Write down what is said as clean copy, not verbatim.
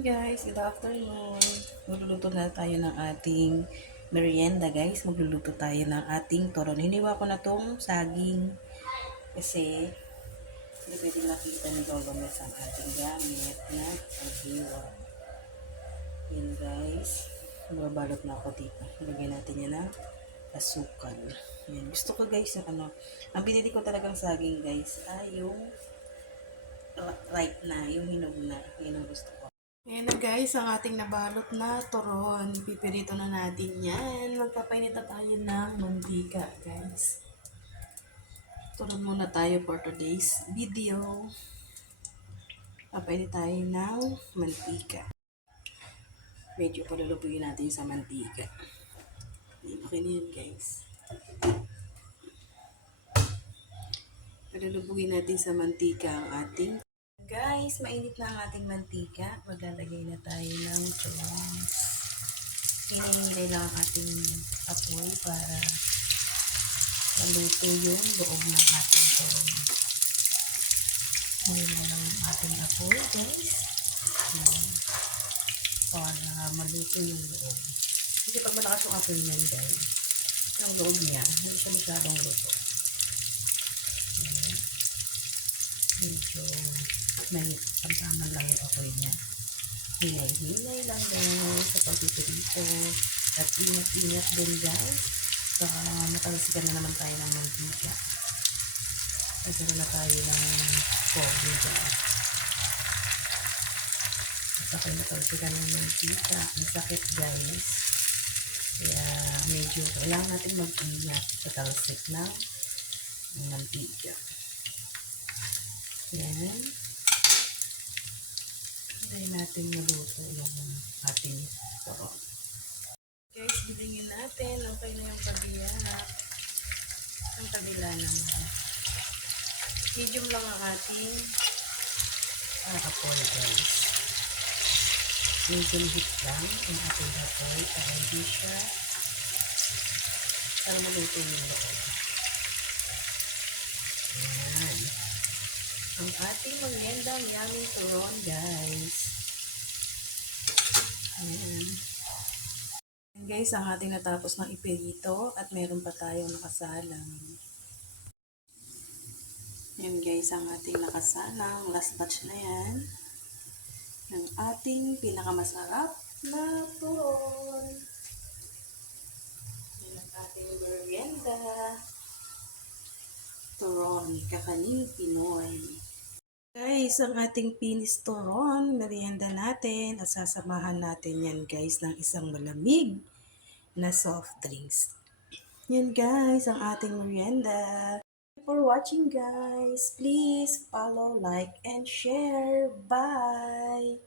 Guys, good afternoon. Magluluto na tayo ng ating merienda guys. Magluluto tayo ng ating toron. Hiniwa ko na tong saging kasi hindi pwede makita ni Lolo Mes ang ating gamit na paghiwa. Yan guys. Mababalot na ako dito. Lagyan natin yan ng asukal. Yan. Gusto ko guys yung ano. Ang binili ko talagang saging guys ay yung ripe na, yung hinog na. Yan ang gusto ko. Ayan na guys, ang ating nabalot na turon. Pipirito na natin yan. Magpapainit na tayo ng mantika guys. Turon muna tayo for today's video. Papainit tayo ng mantika. Medyo palulubugin natin sa mantika. Okay na yan guys. Palulubugin natin sa mantika ang ating guys, mainit na ang ating mantika. Maglalagay na tayo ng turon. Hinihintay lang ang ating apoy para maluto yung loob ng ating turon. Hinihintay lang ang ating apoy guys. Para maluto yung loob. Kasi pag malakas yung apoy niyan guys, yung loob niya, hindi siya masyadong luto. Medyo may tamtaman lang yung apoy niya. Hinay-hinay lang guys sa pagpipirito. At ingat-ingat din guys. Saka matalasikan na naman tayo ng mantika. Nagkaroon na tayo ng coffee dyan. At saka matalasikan ng mantika. Ang sakit guys. Kaya medyo kailangan natin mag-ingat sa talsik ng mantika. Yan. Hintayin natin maluto yung ating turon. Guys, bilingin natin. Okay na yung pabiyak. Ang kabila naman. Medium lang ang ating apoy guys. Medium heat lang ang ating apoy para hindi siya para maluto yung loob. Ayan. Ang ating merienda yummy turon guys. Ayan. And guys, ang ating natapos ng ipirito at meron pa tayong nakasalang. Yan guys, ang ating nakasalang last batch na yan. Ng ating pinakamasarap na turon. Yan ang ating merienda. Turon, kakaning Pinoy. Guys, ang ating pinis turon, merienda natin at sasamahan natin yan guys ng isang malamig na soft drinks. Yan guys, ang ating merienda. For watching guys, please follow, like, and share. Bye!